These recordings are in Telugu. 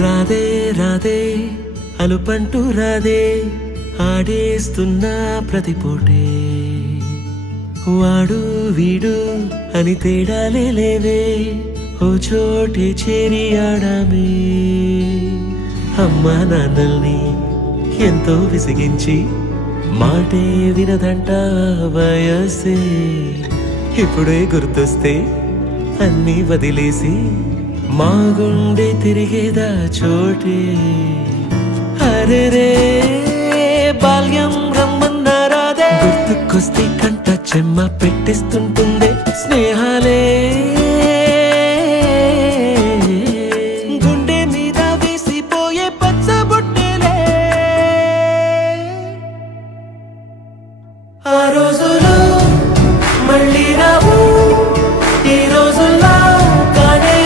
రాధే రాధే అలుపంటూ రాధే ఆడేస్తున్నా ప్రతిపూటే వాడు వీడు అని తేడాలే లేవే ఓ చోటే చేరి ఆడామే అమ్మా నాన్నల్ని ఎంతో విసిగించి మాటే వినదంట వయసే ఇప్పుడే గుర్తొస్తే అన్నీ వదిలేసి మా గుండె తిరిగేదా చోటే అరే రే బాల్యం రమ్మన్నారాదే గుర్తుకొస్తే కంట చెమ్మ పెట్టిస్తుంటుందే స్నేహాలే గుండె మీద వేసిపోయే పచ్చబొట్టెలే ఆ రోజులు మళ్ళీ రావు ఈ రోజుల్లో కానే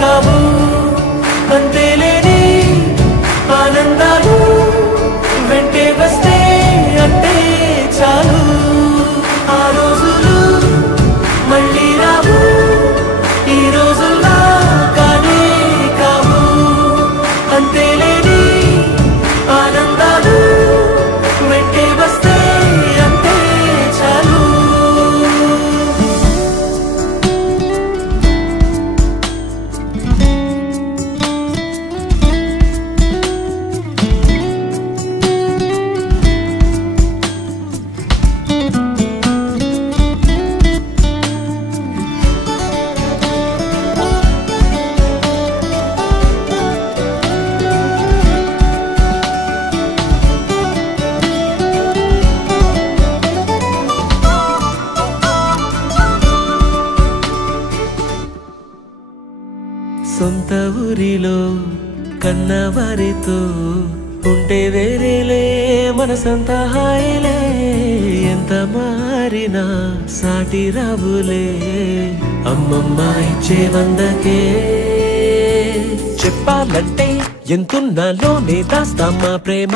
కావు అంతేలేని ఆనందాలు వెంటే వస్తే అంటే చాలు ఆ రోజులు మళ్ళీ రావు ఈ రోజుల్లో కానే కావు అంతేలేని ఆనందాలు వెంటే వస్తే అంటే చాలు సొంత ఊరిలో కన్నవారితో ఉంటే వేరేలే మనసంతా హాయిలే ఎంత మారినా సాటి రావులే అమ్మమ్మ ఇచ్చే వందకే చెప్పాలంటే ఎంతున్నాలోనే దాస్తామా ప్రేమ